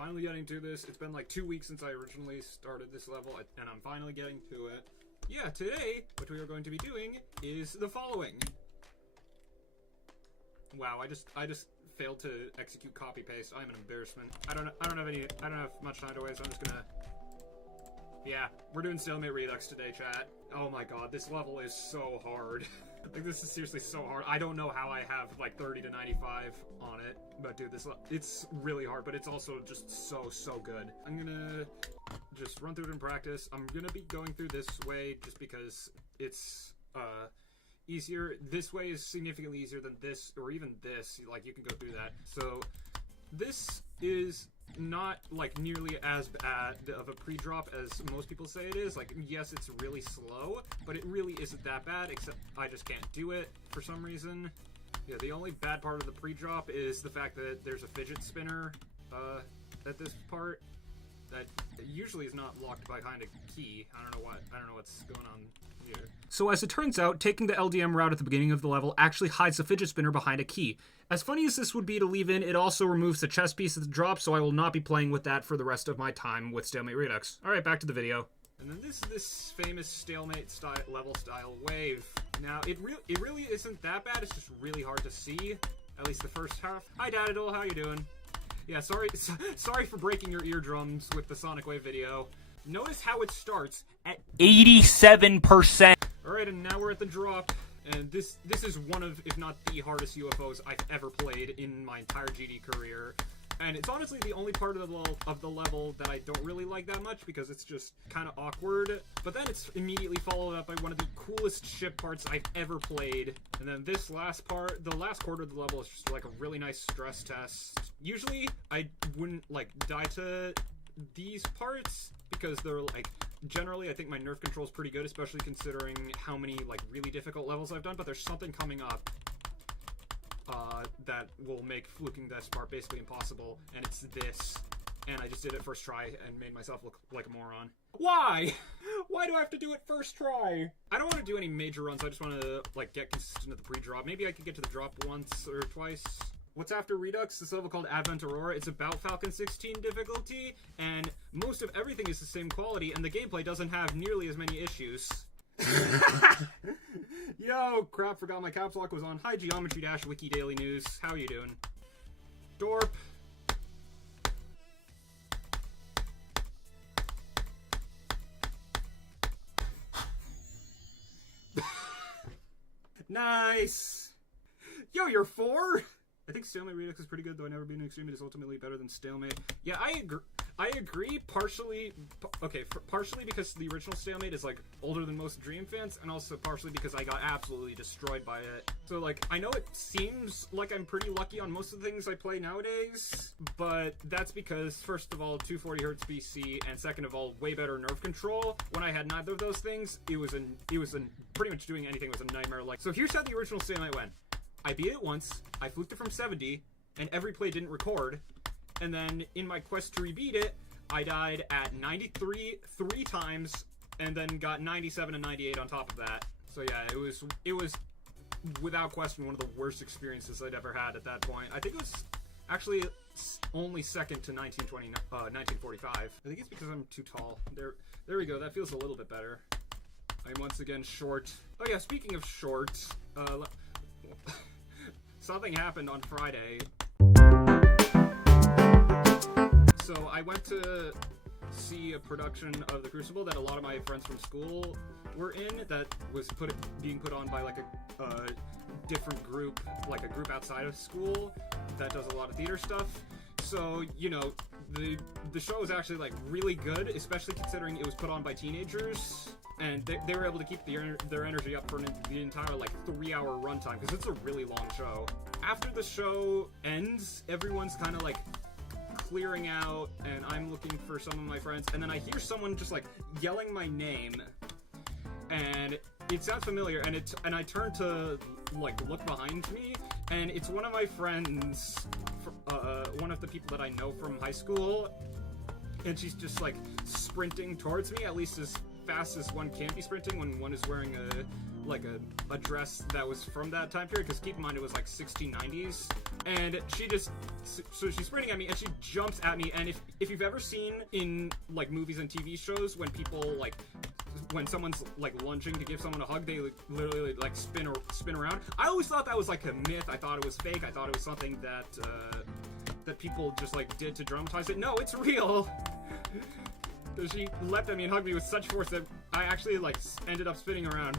finally getting to this. It's been like 2 weeks since I originally started this level, and I'm finally getting to it. Yeah, today, what we are going to be doing is the following. Wow, I just failed to execute copy paste. I'm an embarrassment. I don't have much time to waste. I'm just gonna. Yeah, we're doing Stalemate Redux today, chat. Oh my god, this level is so hard. Like, this is seriously so hard. I don't know how I have, like, 30 to 95 on it. But, dude, it's really hard, but it's also just so good. I'm gonna just run through it in practice. I'm gonna be going through this way just because it's, easier. This way is significantly easier than this, or even this. Like, you can go through that. So, this is not like nearly as bad of a pre-drop as most people say it is. Like, yes, it's really slow, but it really isn't that bad, except I just can't do it for some reason. Yeah, the only bad part of the pre-drop is the fact that there's a fidget spinner at this part that usually is not locked behind a key. I don't know what's going on here. So as it turns out, taking the LDM route at the beginning of the level actually hides the fidget spinner behind a key. As funny as this would be to leave in, it also removes the chest piece at the drop, so I will not be playing with that for the rest of my time with Stalemate Redux. Alright, back to the video. And then this famous Stalemate level style wave. Now, it really isn't that bad, it's just really hard to see, at least the first half. Hi, Dadadol, how you doing? Yeah, sorry for breaking your eardrums with the Sonic Wave video. Notice how it starts at 87%. Alright, and now we're at the drop. And this is one of, if not the hardest UFOs I've ever played in my entire GD career. And it's honestly the only part of the level that I don't really like that much because it's just kind of awkward. But then it's immediately followed up by one of the coolest ship parts I've ever played. And then this last part, the last quarter of the level is just like a really nice stress test. Usually I wouldn't like die to these parts because they're like, generally, I think my nerf control is pretty good, especially considering how many, like, really difficult levels I've done, but there's something coming up that will make fluking this part basically impossible, and it's this. And I just did it first try and made myself look like a moron. Why? Why do I have to do it first try? I don't want to do any major runs, I just want to, like, get consistent at the pre-drop. Maybe I could get to the drop once or twice. What's after Redux? This level called Advent Aurora. It's about Falcon 16 difficulty, and most of everything is the same quality, and the gameplay doesn't have nearly as many issues. Yo, crap, forgot my caps lock was on. Hi, Geometry Dash Wiki Daily News. How you doing? Dorp. Nice. Yo, you're 4? I think Stalemate Redux is pretty good, though I've never been an extreme. It is ultimately better than Stalemate. Yeah, I agree, partially, partially because the original Stalemate is, like, older than most Dream fans, and also partially because I got absolutely destroyed by it. So, like, I know it seems like I'm pretty lucky on most of the things I play nowadays, but that's because, first of all, 240Hz BC, and second of all, way better nerf control. When I had neither of those things, it was pretty much doing anything was a nightmare. Like, so here's how the original Stalemate went. I beat it once, I fluked it from 70, and every play didn't record, and then in my quest to rebeat it, I died at 93 3 times, and then got 97 and 98 on top of that. So yeah, it was without question one of the worst experiences I'd ever had at that point. I think it was actually only second to 1945. I think it's because I'm too tall. There we go, that feels a little bit better. I'm once again short. Oh yeah, speaking of short, something happened on Friday. So I went to see a production of The Crucible that a lot of my friends from school were in, that was being put on by like a different group, like a group outside of school that does a lot of theater stuff. So, you know, the show was actually like really good, especially considering it was put on by teenagers. And they were able to keep their energy up for the entire, like, 3-hour runtime, because it's a really long show. After the show ends, everyone's kind of, like, clearing out, and I'm looking for some of my friends, and then I hear someone just, like, yelling my name, and it sounds familiar, and I turn to, like, look behind me, and it's one of my friends, one of the people that I know from high school, and she's just, like, sprinting towards me, at least as fast as one can be sprinting when one is wearing a like a dress that was from that time period, because keep in mind it was like 1690s, and she just, so she's sprinting at me and she jumps at me, and if you've ever seen in like movies and TV shows when people like, when someone's like lunging to give someone a hug, they literally like spin around. I always thought that was like a myth. I thought it was fake. I thought it was something that that people just like did to dramatize it. No, it's real. She leapt at me and hugged me with such force that I actually like ended up spinning around.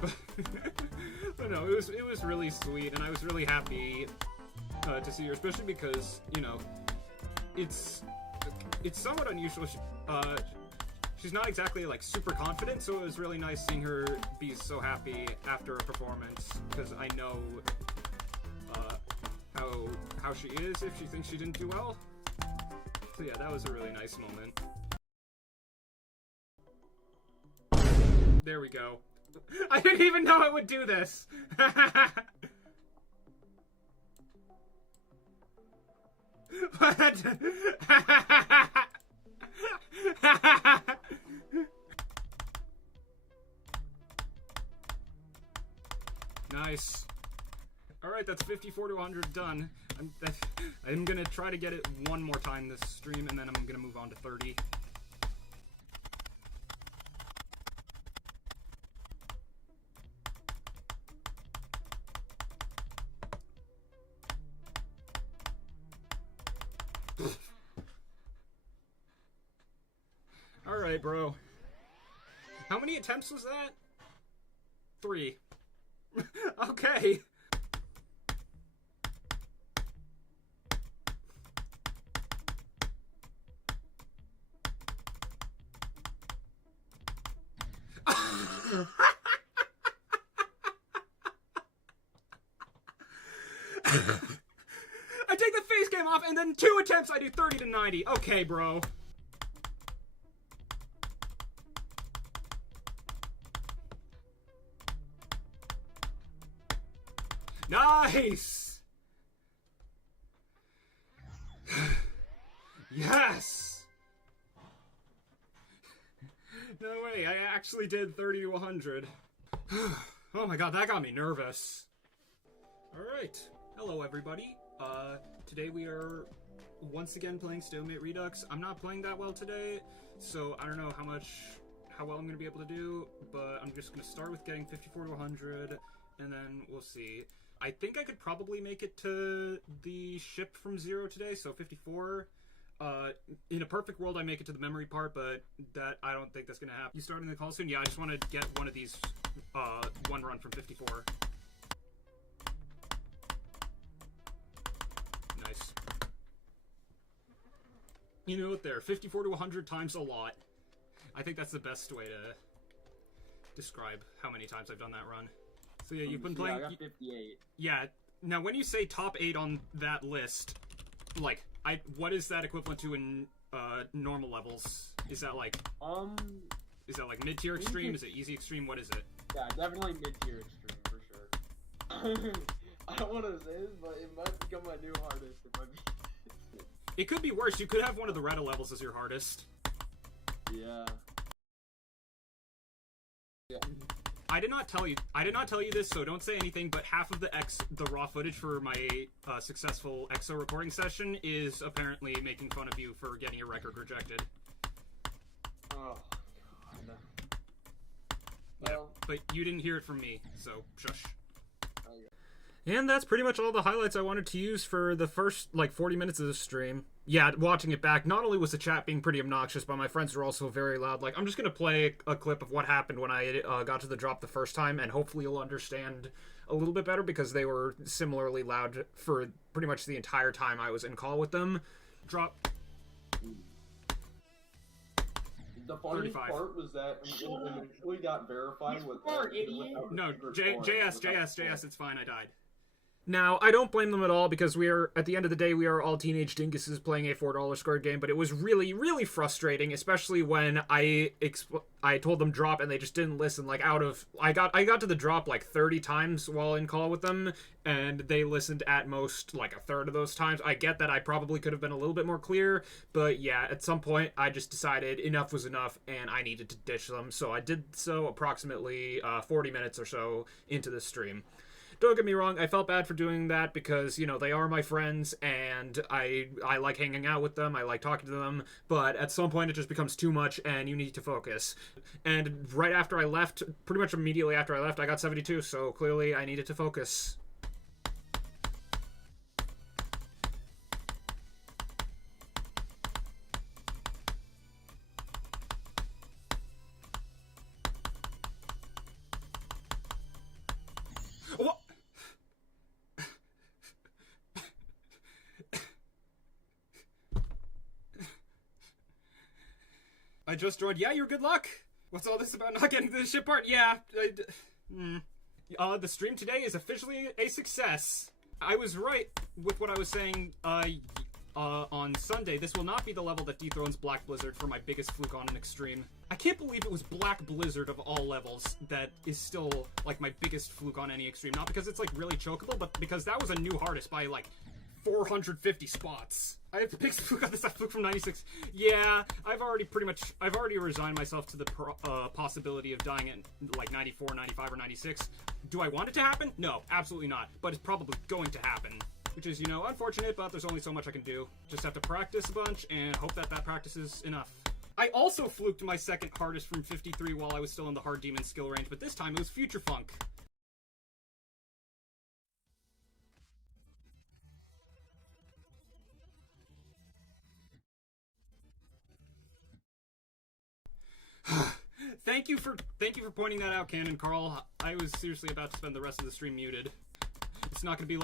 But no, it was really sweet, and I was really happy to see her, especially because, you know, it's somewhat unusual. She's not exactly like super confident, so it was really nice seeing her be so happy after a performance, because I know how she is if she thinks she didn't do well. So yeah, that was a really nice moment. There we go. I didn't even know it would do this. What? Nice. Alright, that's 54 to 100 done. I'm gonna try to get it one more time this stream, and then I'm gonna move on to 30. Alright, bro. How many attempts was that? 3. Okay. I take the face cam off, and then 2 attempts I do 30 to 90. Okay, bro. Nice! Yes! No way, I actually did 30 to 100. Oh my god, that got me nervous. Alright, hello everybody. Today we are once again playing Stalemate Redux. I'm not playing that well today, so I don't know how well I'm going to be able to do, but I'm just going to start with getting 54 to 100, and then we'll see. I think I could probably make it to the ship from 0 today, so 54. In a perfect world, I make it to the memory part, but that I don't think that's gonna happen. You starting the call soon? Yeah, I just want to get one of these, one run from 54. Nice. You know what there, 54 to 100 times a lot. I think that's the best way to describe how many times I've done that run. So yeah, you've been playing... Yeah, I got 58. Yeah, now when you say top 8 on that list, like, what is that equivalent to in normal levels? Is that like... Is that like mid-tier extreme? Is it easy extreme? What is it? Yeah, definitely mid-tier extreme, for sure. I don't want to say this, but it might become my new hardest if I beat it. Could be worse. You could have one of the Retta levels as your hardest. Yeah. Yeah. I did not tell you this, so don't say anything, but half of the raw footage for my successful EXO recording session is apparently making fun of you for getting your record rejected. Oh, God. Yeah, Well, but you didn't hear it from me, so shush. Okay. And that's pretty much all the highlights I wanted to use for the first, like, 40 minutes of the stream. Yeah, watching it back, not only was the chat being pretty obnoxious, but my friends were also very loud. Like, I'm just gonna play a clip of what happened when I got to the drop the first time, and hopefully you'll understand a little bit better, because they were similarly loud for pretty much the entire time I was in call with them. Drop. The funny 35. part was that when we got verified with No, JS, it's fine, I died. Now, I don't blame them at all because we are, at the end of the day, we are all teenage dinguses playing a $4 squared game, but it was really, really frustrating, especially when I told them drop and they just didn't listen. Like, I got to the drop like 30 times while in call with them, and they listened at most like a third of those times. I get that I probably could have been a little bit more clear, but yeah, at some point I just decided enough was enough and I needed to ditch them, so I did so approximately 40 minutes or so into the stream. Don't get me wrong, I felt bad for doing that because, you know, they are my friends and I like hanging out with them, I like talking to them, but at some point it just becomes too much and you need to focus. And right after I left, pretty much immediately after I left, I got 72, so clearly I needed to focus. What? I just joined. Yeah, you're good luck. What's all this about not getting to the ship part? Yeah. The stream today is officially a success. I was right with what I was saying on Sunday. This will not be the level that dethrones Black Blizzard for my biggest fluke on an extreme. I can't believe it was Black Blizzard of all levels that is still like my biggest fluke on any extreme. Not because it's like really chokeable, but because that was a new hardest by like 450 spots. I have to pick fluke on this. I fluke from 96. Yeah, I've already resigned myself to the possibility of dying at like 94, 95, or 96. Do I want it to happen? No, absolutely not. But it's probably going to happen. Which is, you know, unfortunate, but there's only so much I can do. Just have to practice a bunch and hope that practice is enough. I also fluked my second hardest from 53 while I was still in the hard demon skill range, but this time it was Future Funk. Thank you for pointing that out, Canon Carl. I was seriously about to spend the rest of the stream muted. It's not gonna be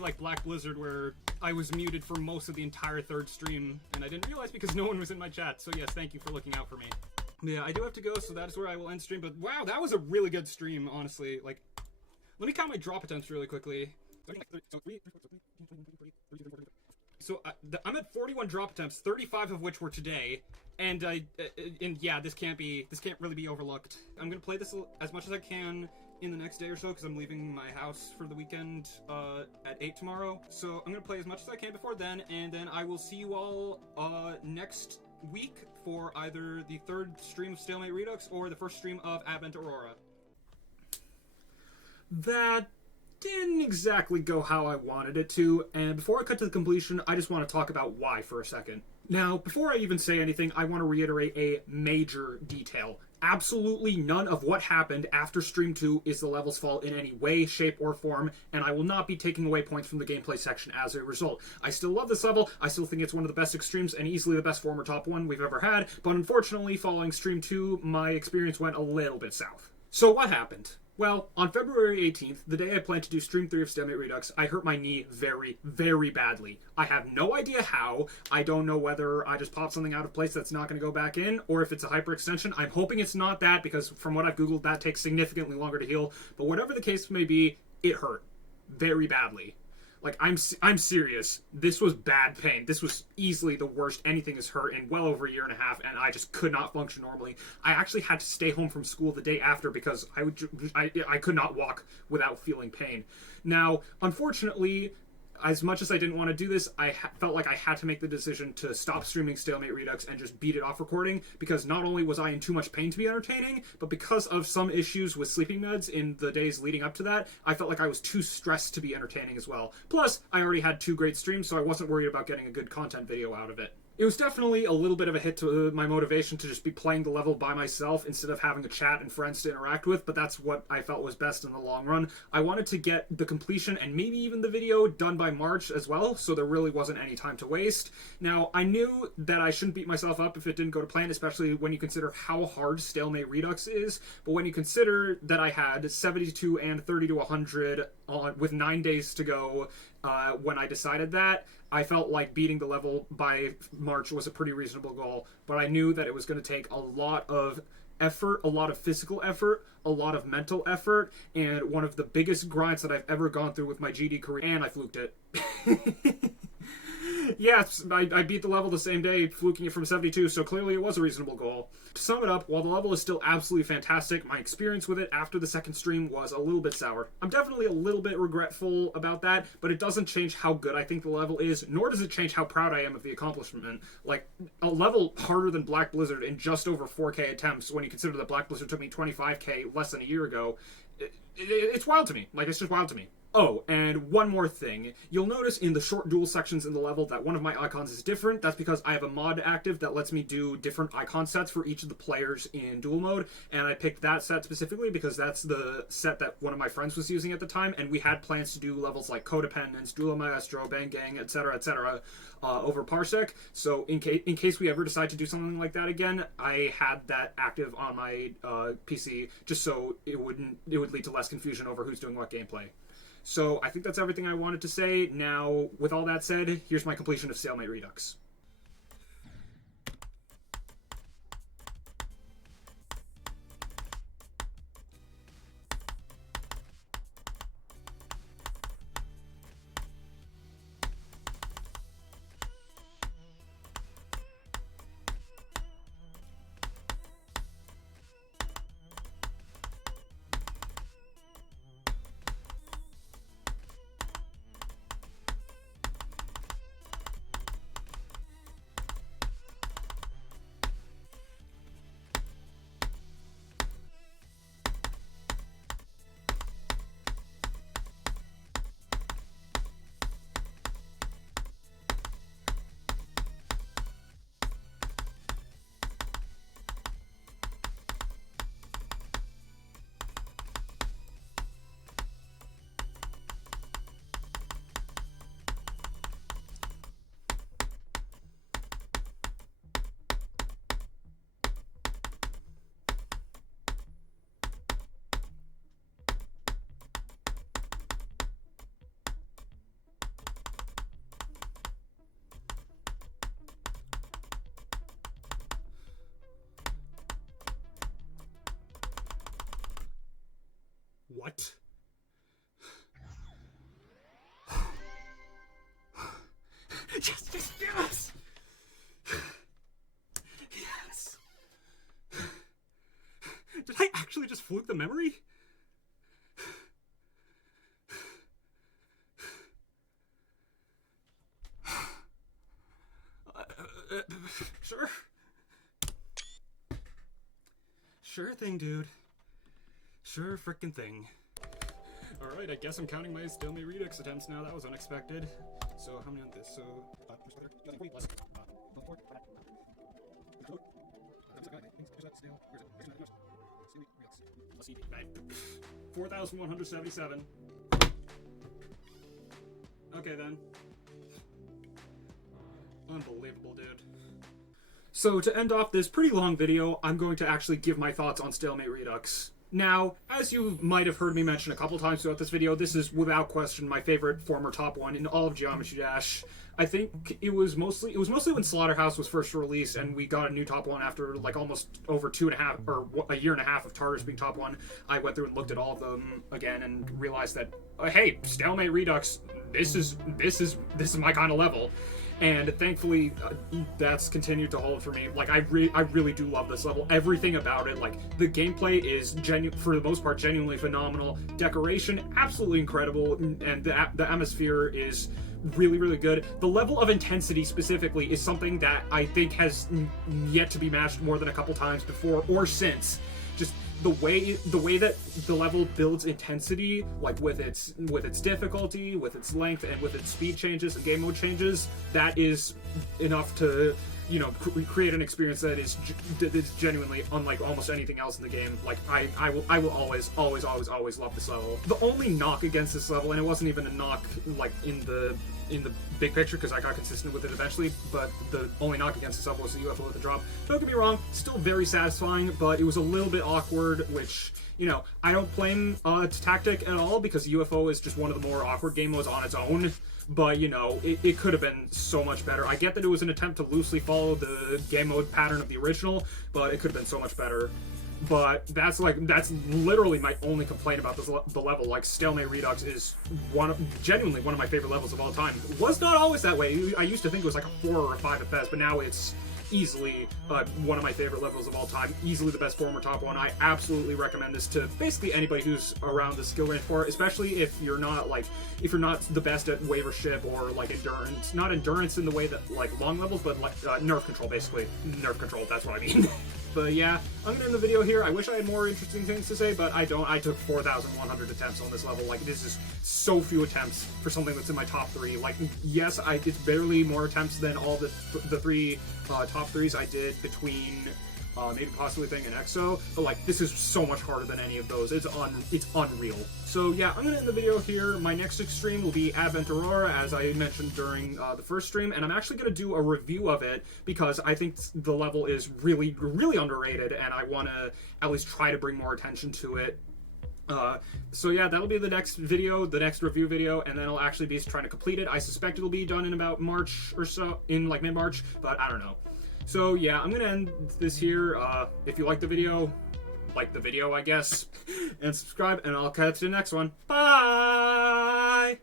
like Black Blizzard where I was muted for most of the entire third stream and I didn't realize because no one was in my chat. So yes, thank you for looking out for me. Yeah, I do have to go, so that is where I will end stream. But wow, that was a really good stream, honestly. Like, let me count my drop attempts really quickly. So I'm at 41 drop attempts, 35 of which were today, and yeah, this can't really be overlooked. I'm gonna play this as much as I can in the next day or so because I'm leaving my house for the weekend at 8 tomorrow. So I'm gonna play as much as I can before then, and then I will see you all next week for either the third stream of Stalemate Redux or the first stream of Advent Aurora. That didn't exactly go how I wanted it to, and before I cut to the completion, I just want to talk about why for a second. Now, before I even say anything, I want to reiterate a major detail. Absolutely none of what happened after Stream 2 is the level's fault in any way, shape, or form, and I will not be taking away points from the gameplay section as a result. I still love this level, I still think it's one of the best extremes, and easily the best former top 1 we've ever had, but unfortunately, following Stream 2, my experience went a little bit south. So what happened? Well, on February 18th, the day I planned to do Stream 3 of Stalemate Redux, I hurt my knee very, very badly. I have no idea how. I don't know whether I just popped something out of place that's not going to go back in, or if it's a hyperextension. I'm hoping it's not that, because from what I've Googled, that takes significantly longer to heal. But whatever the case may be, it hurt. Very badly. Like, I'm serious. This was bad pain. This was easily the worst anything has hurt in well over a year and a half, and I just could not function normally. I actually had to stay home from school the day after because I could not walk without feeling pain. Now, unfortunately, as much as I didn't want to do this, I felt like I had to make the decision to stop streaming Stalemate Redux and just beat it off recording, because not only was I in too much pain to be entertaining, but because of some issues with sleeping meds in the days leading up to that, I felt like I was too stressed to be entertaining as well. Plus, I already had 2 great streams, so I wasn't worried about getting a good content video out of it. It was definitely a little bit of a hit to my motivation to just be playing the level by myself instead of having a chat and friends to interact with, but that's what I felt was best in the long run. I wanted to get the completion and maybe even the video done by March as well, so there really wasn't any time to waste. Now, I knew that I shouldn't beat myself up if it didn't go to plan, especially when you consider how hard Stalemate Redux is, but when you consider that I had 72 and 30 to 100 with 9 days to go when I decided that, I felt like beating the level by March was a pretty reasonable goal, but I knew that it was going to take a lot of effort, a lot of physical effort, a lot of mental effort, and one of the biggest grinds that I've ever gone through with my GD career, and I fluked it. Yes, I beat the level the same day, fluking it from 72, so clearly it was a reasonable goal. To sum it up, while the level is still absolutely fantastic, my experience with it after the second stream was a little bit sour. I'm definitely a little bit regretful about that, but it doesn't change how good I think the level is, nor does it change how proud I am of the accomplishment. Like, a level harder than Black Blizzard in just over 4K attempts, when you consider that Black Blizzard took me 25K less than a year ago, it's wild to me. Like, it's just wild to me. Oh, and one more thing. You'll notice in the short duel sections in the level that one of my icons is different. That's because I have a mod active that lets me do different icon sets for each of the players in duel mode, and I picked that set specifically because that's the set that one of my friends was using at the time, and we had plans to do levels like Codependence, Duelo Maestro, Bang Gang, etc., over Parsec. So in case we ever decide to do something like that again, I had that active on my PC just so it would lead to less confusion over who's doing what gameplay. So I think that's everything I wanted to say. Now, with all that said, here's my completion of Stalemate Redux. What? Yes! Yes! Did I actually just fluke the memory? Sure. Sure thing, dude. Sure frickin' thing. Alright, I guess I'm counting my Stalemate Redux attempts now. That was unexpected. So, how many on this? So, 4,177. Okay then. Unbelievable, dude. So, to end off this pretty long video, I'm going to actually give my thoughts on Stalemate Redux. Now, as you might have heard me mention a couple times throughout this video, this is without question my favorite former top one in all of Geometry Dash. I think it was mostly when Slaughterhouse was first released and we got a new top one after like almost over 2.5 or a year and a half of Tartarus being top one. I went through and looked at all of them again and realized that hey, Stalemate Redux, this is my kind of level. And thankfully, that's continued to hold for me. Like, I really do love this level. Everything about it, like, the gameplay is, for the most part, genuinely phenomenal. Decoration, absolutely incredible. And the atmosphere is really, really good. The level of intensity, specifically, is something that I think has yet to be matched more than a couple times before or since. Just the way that the level builds intensity, like with its difficulty, with its length, and with its speed changes and game mode changes, that is enough to, you know, create an experience that is genuinely unlike almost anything else in the game. Like, I will always love this level. The only knock against this level, and it wasn't even a knock like in the big picture because I got consistent with it eventually, but the only knock against this level was the UFO with the drop. Don't get me wrong, still very satisfying, but it was a little bit awkward, which, you know, I don't blame TehTactiq at all because UFO is just one of the more awkward game modes on its own. But, you know, it could have been so much better. I get that it was an attempt to loosely follow the game mode pattern of the original, but it could have been so much better. but that's literally my only complaint about the level. Like, Stalemate Redux is genuinely one of my favorite levels of all time. It was not always that way. I used to think it was like a 4 or a 5 at best, but now it's easily one of my favorite levels of all time, easily the best former top one. I absolutely recommend this to basically anybody who's around the skill range for it, especially if you're not the best at wave or ship or like endurance. Not endurance in the way that like long levels, but like nerf control, basically. Nerf control, that's what I mean. But yeah, I'm gonna end the video here. I wish I had more interesting things to say, but I don't. I took 4,100 attempts on this level. Like, this is so few attempts for something that's in my top 3. Like, yes, it's barely more attempts than all the 3 top 3s I did between maybe possibly Thing and EXO, but like, this is so much harder than any of those. It's unreal. So yeah, I'm gonna end the video here. My next extreme will be Advent Aurora, as I mentioned during the first stream, and I'm actually gonna do a review of it because I think the level is really, really underrated, and I want to at least try to bring more attention to it. So yeah, that'll be the next video, the next review video, and then I'll actually be trying to complete it. I suspect it'll be done in about March or so, in like mid-March, but I don't know. So yeah, I'm gonna end this here. If you like the video, I guess, and subscribe, and I'll catch you in the next one. Bye!